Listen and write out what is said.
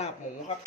ลาบหมูครับ